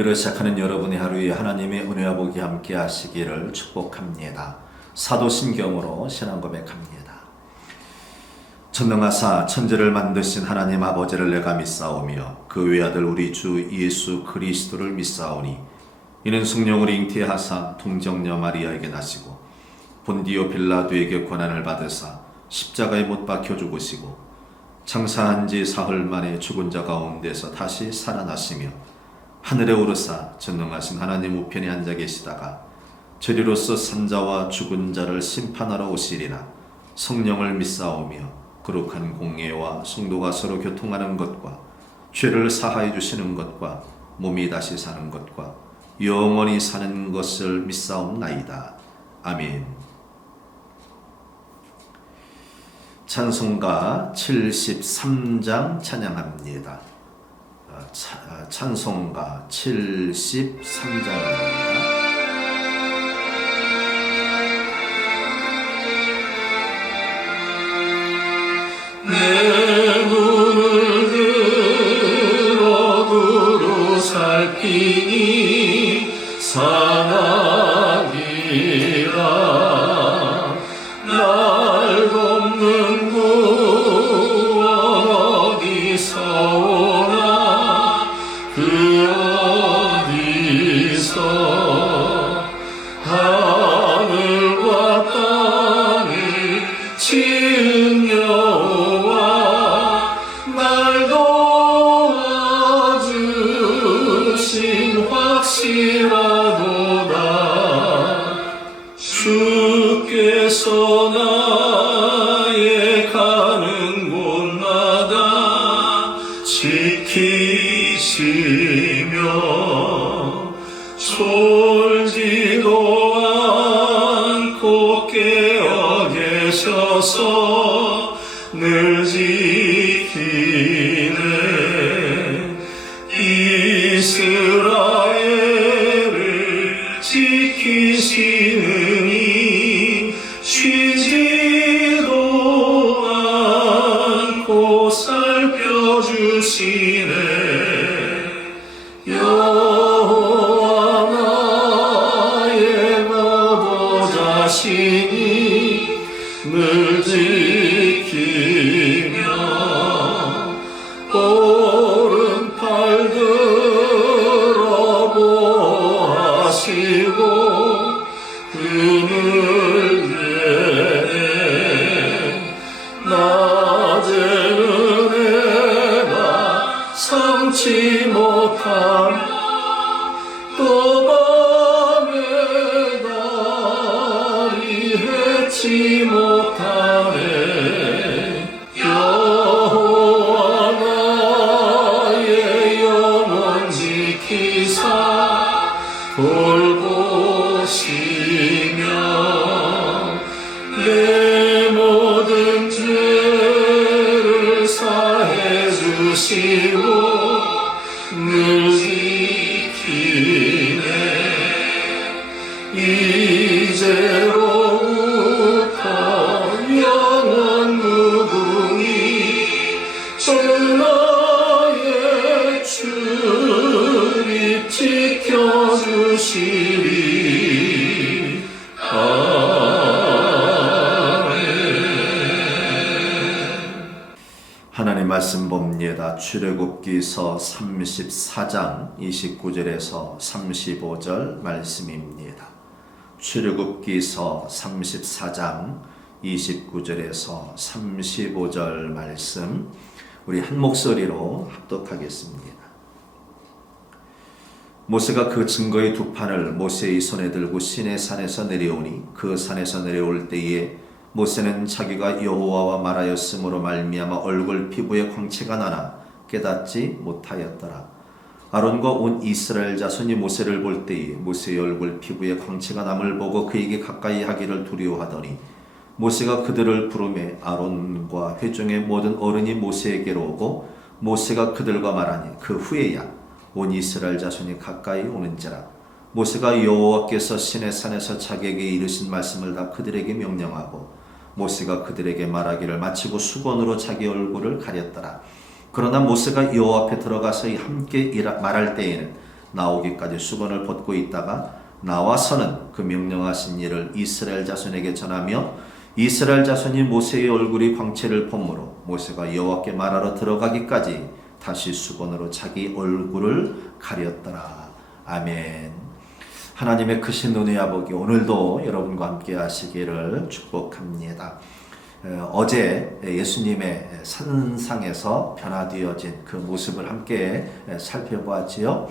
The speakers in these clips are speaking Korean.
예배를 시작하는 여러분의 하루에 하나님의 은혜와 복이 함께 하시기를 축복합니다. 사도신경으로 신앙 고백합니다. 전능하사 천지를 만드신 하나님 아버지를 내가 믿사오며 그 외아들 우리 주 예수 그리스도를 믿사오니 이는 성령으로 잉태하사 동정녀 마리아에게 나시고 본디오 빌라도에게 고난을 받으사 십자가에 못 박혀 죽으시고 장사한 지 사흘 만에 죽은 자 가운데서 다시 살아나시며 하늘에 오르사 전능하신 하나님 우편에 앉아 계시다가 저리로서 산자와 죽은 자를 심판하러 오시리라. 성령을 믿사오며 거룩한 공예와 성도가 서로 교통하는 것과 죄를 사하여 주시는 것과 몸이 다시 사는 것과 영원히 사는 것을 믿사옵나이다. 아멘. 찬송가 73장 찬양합니다. 찬송가 73장입니다. 내 눈을 들어 두루 살피니 사나이라. 날 돕는 구원 어디서 오나 그 어디서 하늘과 땅을 지은 여호와 날 도와주신 확실하도다. 주께서 나의 가는 곳마다 지키시며 졸지도 않고 깨어 계셔서 늘 지키네. 이스라엘을 지키시느니 쉬지도 않고 살펴주시네. 여호와 나의 거두자시니 늘 지키며 오른팔 들어 보하시고 그늘 내내 낮에는 내가 삼지 못하며 또 밤에 달이 해치 못하네. 여호와 나의 영혼 지키사 돌보시며 내 모든 죄를 사해 주시고 늘 지키네. 이제로부터 영원 무궁히 주 나의 출입 지켜주시리. 하나님 말씀 봅니다. 출애굽기서 34장 29절에서 35절 말씀입니다. 출애굽기서 34장 29절에서 35절 말씀 우리 한 목소리로 합독하겠습니다. 모세가 그 증거의 두 판을 모세의 손에 들고 시내산에서 내려오니 그 산에서 내려올 때에 모세는 자기가 여호와와 말하였으므로 말미암아 얼굴 피부에 광채가 나나 깨닫지 못하였더라. 아론과 온 이스라엘 자손이 모세를 볼 때에 모세의 얼굴 피부에 광채가 남을 보고 그에게 가까이 하기를 두려워하더니 모세가 그들을 부르매 아론과 회중의 모든 어른이 모세에게로 오고 모세가 그들과 말하니 그 후에야 온 이스라엘 자손이 가까이 오는지라. 모세가 여호와께서 시내산에서 자기에게 이르신 말씀을 다 그들에게 명령하고 모세가 그들에게 말하기를 마치고 수건으로 자기 얼굴을 가렸더라. 그러나 모세가 여호와 앞에 들어가서 함께 말할 때에는 나오기까지 수건을 벗고 있다가 나와서는 그 명령하신 일을 이스라엘 자손에게 전하며 이스라엘 자손이 모세의 얼굴이 광채를 보므로 모세가 여호와께 말하러 들어가기까지 다시 수건으로 자기 얼굴을 가렸더라. 아멘. 하나님의 크신 눈의 아버기, 오늘도 여러분과 함께 하시기를 축복합니다. 어제 예수님의 산상에서 변화되어진 그 모습을 함께 살펴보았지요.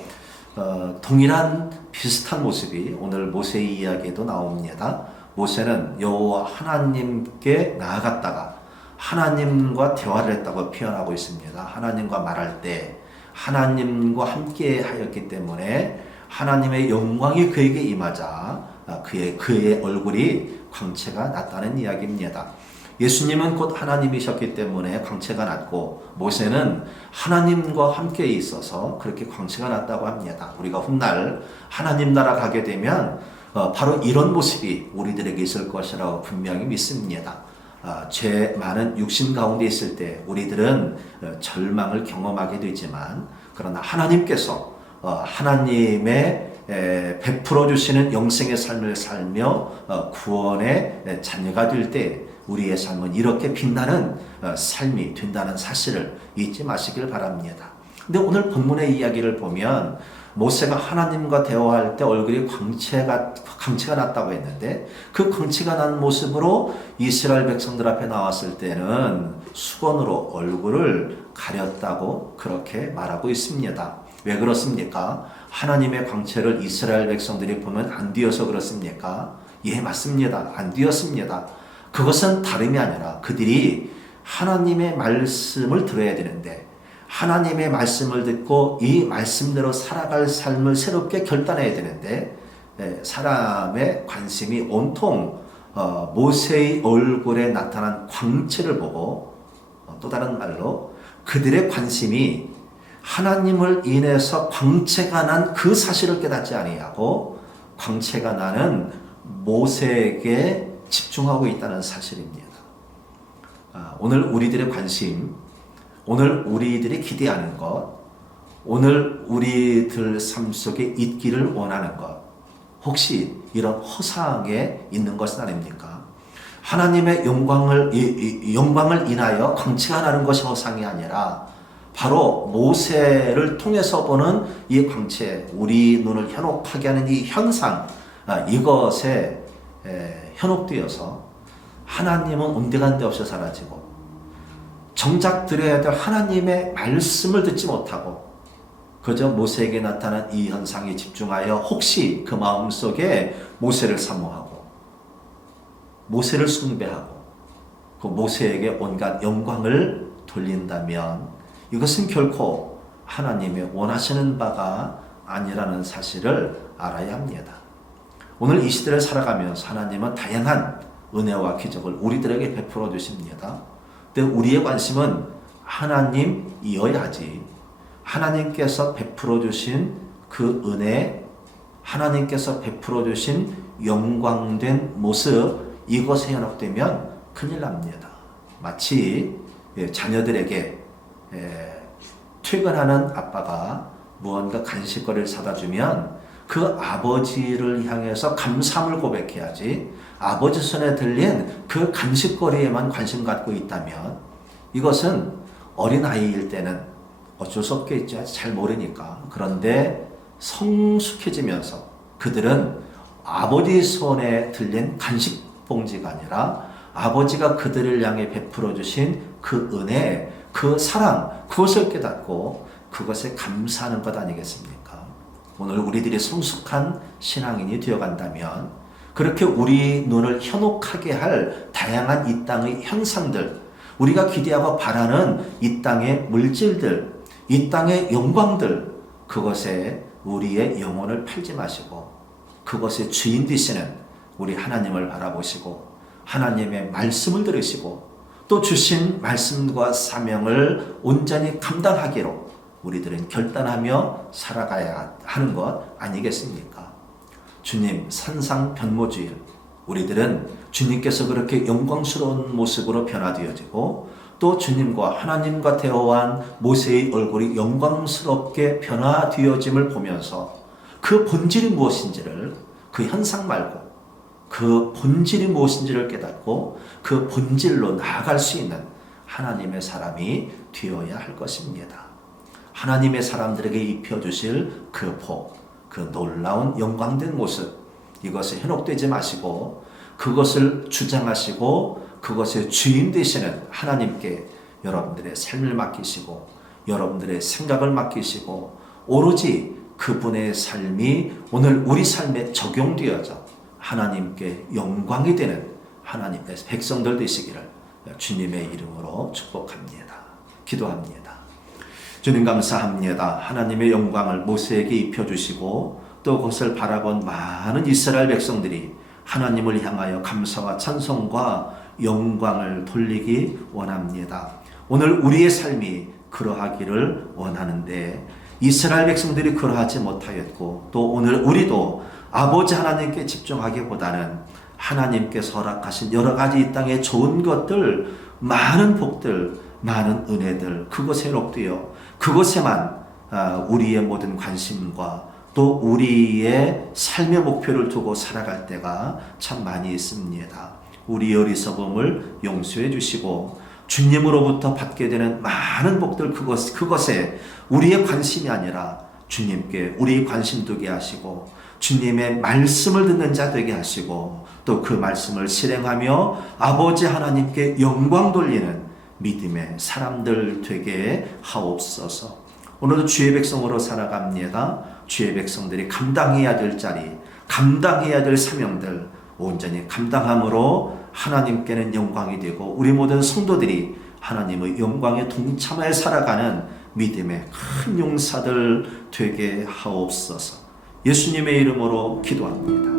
동일한 비슷한 모습이 오늘 모세의 이야기에도 나옵니다. 모세는 여호와 하나님께 나아갔다가 하나님과 대화를 했다고 표현하고 있습니다. 하나님과 말할 때 하나님과 함께 하였기 때문에 하나님의 영광이 그에게 임하자 그의 얼굴이 광채가 났다는 이야기입니다. 예수님은 곧 하나님이셨기 때문에 광채가 났고 모세는 하나님과 함께 있어서 그렇게 광채가 났다고 합니다. 우리가 훗날 하나님 나라 가게 되면 바로 이런 모습이 우리들에게 있을 것이라고 분명히 믿습니다. 죄 많은 육신 가운데 있을 때 우리들은 절망을 경험하게 되지만 그러나 하나님께서 하나님의 베풀어 주시는 영생의 삶을 살며 구원의 자녀가 될 때 우리의 삶은 이렇게 빛나는 삶이 된다는 사실을 잊지 마시길 바랍니다. 근데 오늘 본문의 이야기를 보면 모세가 하나님과 대화할 때 얼굴이 광채가 났다고 했는데 그 광채가 난 모습으로 이스라엘 백성들 앞에 나왔을 때는 수건으로 얼굴을 가렸다고 그렇게 말하고 있습니다. 왜 그렇습니까? 하나님의 광채를 이스라엘 백성들이 보면 안 띄어서 그렇습니까? 예, 맞습니다. 안 띄었습니다. 그것은 다름이 아니라 그들이 하나님의 말씀을 들어야 되는데 하나님의 말씀을 듣고 이 말씀대로 살아갈 삶을 새롭게 결단해야 되는데 사람의 관심이 온통 모세의 얼굴에 나타난 광채를 보고 또 다른 말로 그들의 관심이 하나님을 인해서 광채가 난 그 사실을 깨닫지 아니하고 광채가 나는 모세에게 집중하고 있다는 사실입니다. 오늘 우리들의 관심, 오늘 우리들이 기대하는 것, 오늘 우리들 삶 속에 있기를 원하는 것, 혹시 이런 허상에 있는 것은 아닙니까? 하나님의 영광을 인하여 광채가 나는 것이 허상이 아니라 바로 모세를 통해서 보는 이 광채, 우리 눈을 현혹하게 하는 이 현상, 이것에 현혹되어서 하나님은 온데간데 없이 사라지고 정작 드려야 될 하나님의 말씀을 듣지 못하고 그저 모세에게 나타난 이 현상에 집중하여 혹시 그 마음속에 모세를 사모하고 모세를 숭배하고 그 모세에게 온갖 영광을 돌린다면 이것은 결코 하나님의 원하시는 바가 아니라는 사실을 알아야 합니다. 오늘 이 시대를 살아가면서 하나님은 다양한 은혜와 기적을 우리들에게 베풀어 주십니다. 근데 우리의 관심은 하나님이어야 하지. 하나님께서 베풀어 주신 그 은혜, 하나님께서 베풀어 주신 영광된 모습, 이것에 현혹되면 큰일 납니다. 마치 자녀들에게 퇴근하는 아빠가 무언가 간식거리를 사다 주면 그 아버지를 향해서 감사함을 고백해야지 아버지 손에 들린 그 간식거리에만 관심 갖고 있다면 이것은 어린아이일 때는 어쩔 수 없겠죠. 잘 모르니까. 그런데 성숙해지면서 그들은 아버지 손에 들린 간식 봉지가 아니라 아버지가 그들을 향해 베풀어 주신 그 은혜, 그 사랑, 그것을 깨닫고 그것에 감사하는 것 아니겠습니까? 오늘 우리들이 성숙한 신앙인이 되어간다면 그렇게 우리 눈을 현혹하게 할 다양한 이 땅의 현상들, 우리가 기대하고 바라는 이 땅의 물질들, 이 땅의 영광들, 그것에 우리의 영혼을 팔지 마시고 그것의 주인 되시는 우리 하나님을 바라보시고 하나님의 말씀을 들으시고 또 주신 말씀과 사명을 온전히 감당하기로 우리들은 결단하며 살아가야 하는 것 아니겠습니까? 주님 산상변모주일, 우리들은 주님께서 그렇게 영광스러운 모습으로 변화되어지고 또 주님과 하나님과 대화한 모세의 얼굴이 영광스럽게 변화되어짐을 보면서 그 본질이 무엇인지를, 그 현상 말고 그 본질이 무엇인지를 깨닫고 그 본질로 나아갈 수 있는 하나님의 사람이 되어야 할 것입니다. 하나님의 사람들에게 입혀주실 그 복, 그 놀라운 영광된 모습, 이것에 현혹되지 마시고 그것을 주장하시고 그것의 주인 되시는 하나님께 여러분들의 삶을 맡기시고 여러분들의 생각을 맡기시고 오로지 그분의 삶이 오늘 우리 삶에 적용되어져 하나님께 영광이 되는 하나님의 백성들 되시기를 주님의 이름으로 축복합니다. 기도합니다. 주님 감사합니다. 하나님의 영광을 모세에게 입혀주시고 또 그것을 바라본 많은 이스라엘 백성들이 하나님을 향하여 감사와 찬송과 영광을 돌리기 원합니다. 오늘 우리의 삶이 그러하기를 원하는데 이스라엘 백성들이 그러하지 못하였고 또 오늘 우리도 아버지 하나님께 집중하기보다는 하나님께서 허락하신 여러 가지 이 땅의 좋은 것들, 많은 복들, 많은 은혜들, 그것에 녹되어 그것에만 우리의 모든 관심과 또 우리의 삶의 목표를 두고 살아갈 때가 참 많이 있습니다. 우리의 어리석음을 용서해 주시고 주님으로부터 받게 되는 많은 복들, 그것에 우리의 관심이 아니라 주님께 우리 관심 두게 하시고 주님의 말씀을 듣는 자 되게 하시고 또 그 말씀을 실행하며 아버지 하나님께 영광 돌리는 믿음의 사람들 되게 하옵소서. 오늘도 주의 백성으로 살아갑니다. 주의 백성들이 감당해야 될 자리, 감당해야 될 사명들 온전히 감당함으로 하나님께는 영광이 되고 우리 모든 성도들이 하나님의 영광에 동참하여 살아가는 믿음의 큰 용사들 되게 하옵소서. 예수님의 이름으로 기도합니다.